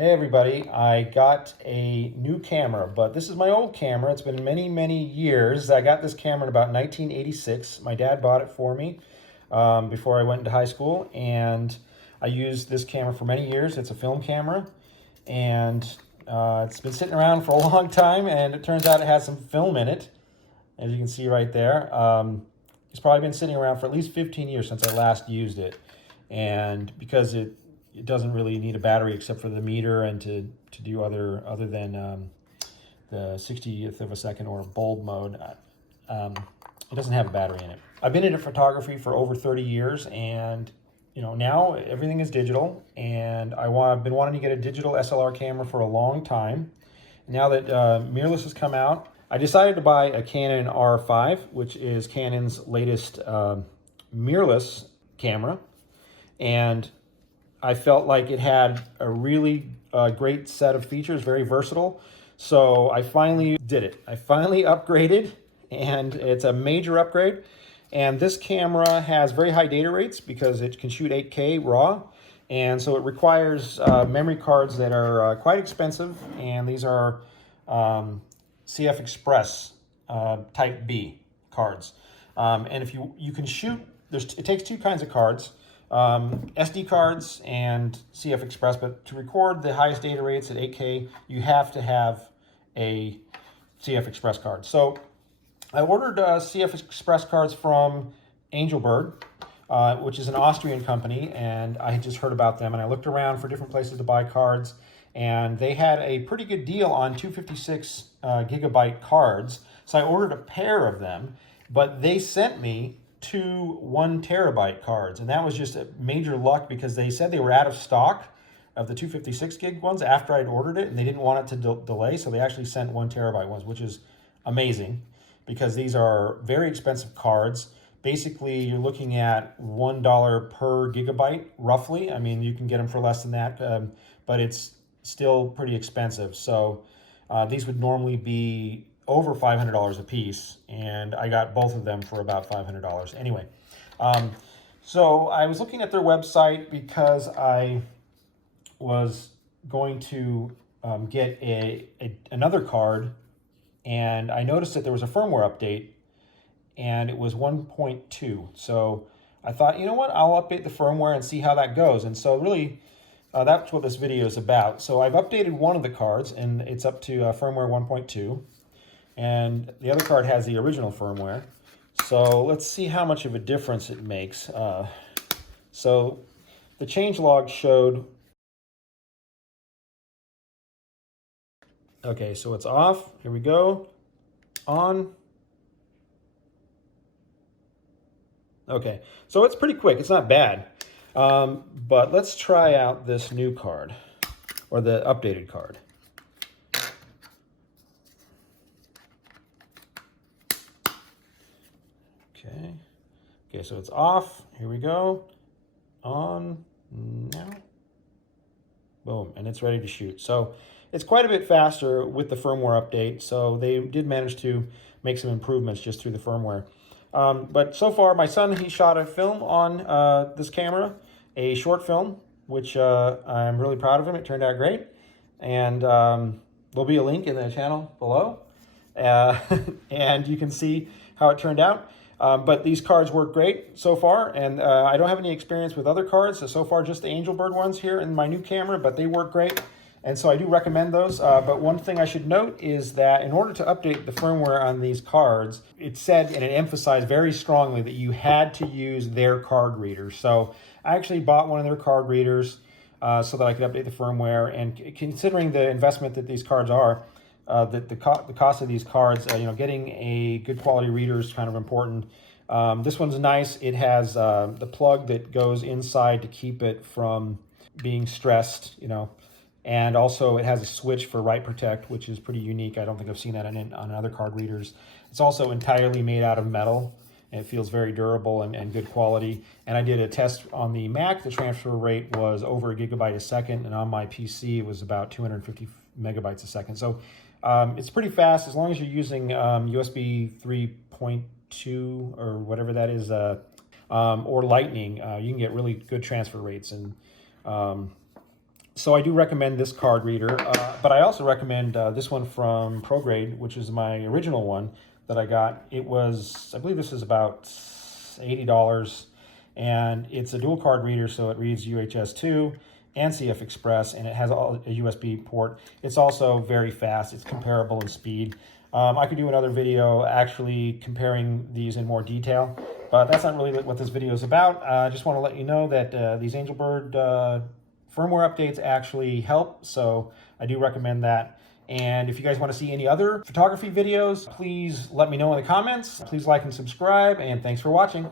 Hey everybody, I got a new camera, but this is my old camera. It's been many, many years. I got this camera in about 1986. My dad bought it for me before I went into high school, and I used this camera for many years. It's a film camera, and it's been sitting around for a long time, and it turns out it has some film in it, as you can see right there. It's probably been sitting around for at least 15 years since I last used it, and because it doesn't really need a battery except for the meter and to do other than the 60th of a second or bulb mode. It doesn't have a battery in it. I've been into photography for over 30 years, and now everything is digital, and I've been wanting to get a digital SLR camera for a long time. Now that mirrorless has come out, I decided to buy a Canon R5, which is Canon's latest mirrorless camera, and I felt like it had a really great set of features, very versatile. So I finally did it. I finally upgraded, and it's a major upgrade. And this camera has very high data rates because it can shoot 8K RAW. And so it requires memory cards that are quite expensive. And these are CFexpress Type B cards. And if you can shoot, it takes two kinds of cards. SD cards and CFexpress, but to record the highest data rates at 8K, you have to have a CFexpress card. So I ordered CFexpress cards from Angelbird, which is an Austrian company, and I had just heard about them, and I looked around for different places to buy cards, and they had a pretty good deal on 256 gigabyte cards. So I ordered a pair of them, but they sent me two 1 terabyte cards, and that was just a major luck because they said they were out of stock of the 256 gig ones after I'd ordered it, and they didn't want it to delay, so they actually sent 1 terabyte ones, which is amazing because these are very expensive cards. Basically, you're looking at $1 per gigabyte, roughly. I mean, you can get them for less than that, but it's still pretty expensive. So these would normally be over $500 a piece, and I got both of them for about $500. Anyway, so I was looking at their website because I was going to get another card, and I noticed that there was a firmware update, and it was 1.2. So I thought, you know what, I'll update the firmware and see how that goes. And so really, that's what this video is about. So I've updated one of the cards, and it's up to firmware 1.2. And the other card has the original firmware. So let's see how much of a difference it makes. So the changelog showed, okay, so it's off. Here we go. On. Okay, so it's pretty quick. It's not bad. But let's try out this new card, or the updated card. Okay, so it's off. Here we go. On now. Boom, and it's ready to shoot. So it's quite a bit faster with the firmware update. So they did manage to make some improvements just through the firmware. But so far, my son, he shot a film on this camera, a short film, which I'm really proud of him. It turned out great. And there'll be a link in the channel below. And you can see how it turned out. But these cards work great so far, and I don't have any experience with other cards. So far, just the Angelbird ones here in my new camera, but they work great. And so I do recommend those. But one thing I should note is that in order to update the firmware on these cards, it said and it emphasized very strongly that you had to use their card readers. So I actually bought one of their card readers so that I could update the firmware. And considering the investment that these cards are, the cost of these cards, getting a good quality reader is kind of important. This one's nice. It has the plug that goes inside to keep it from being stressed, and also it has a switch for write protect, which is pretty unique. I don't think I've seen that on other card readers. It's also entirely made out of metal, and it feels very durable and good quality. And I did a test on the Mac. The transfer rate was over 1 gigabyte a second, and on my PC it was about 250 megabytes a second. So it's pretty fast as long as you're using USB 3.2 or whatever that is, or Lightning. You can get really good transfer rates, and So I do recommend this card reader, but I also recommend this one from ProGrade, which is my original one that I got. It was, I believe this is about $80, and it's a dual card reader, so it reads UHS 2 and CFexpress, and it has a USB port. It's also very fast. It's comparable in speed. I could do another video actually comparing these in more detail, but that's not really what this video is about. I just want to let you know that these Angelbird firmware updates actually help, so I do recommend that. And if you guys want to see any other photography videos, please let me know in the comments. Please like and subscribe, and thanks for watching.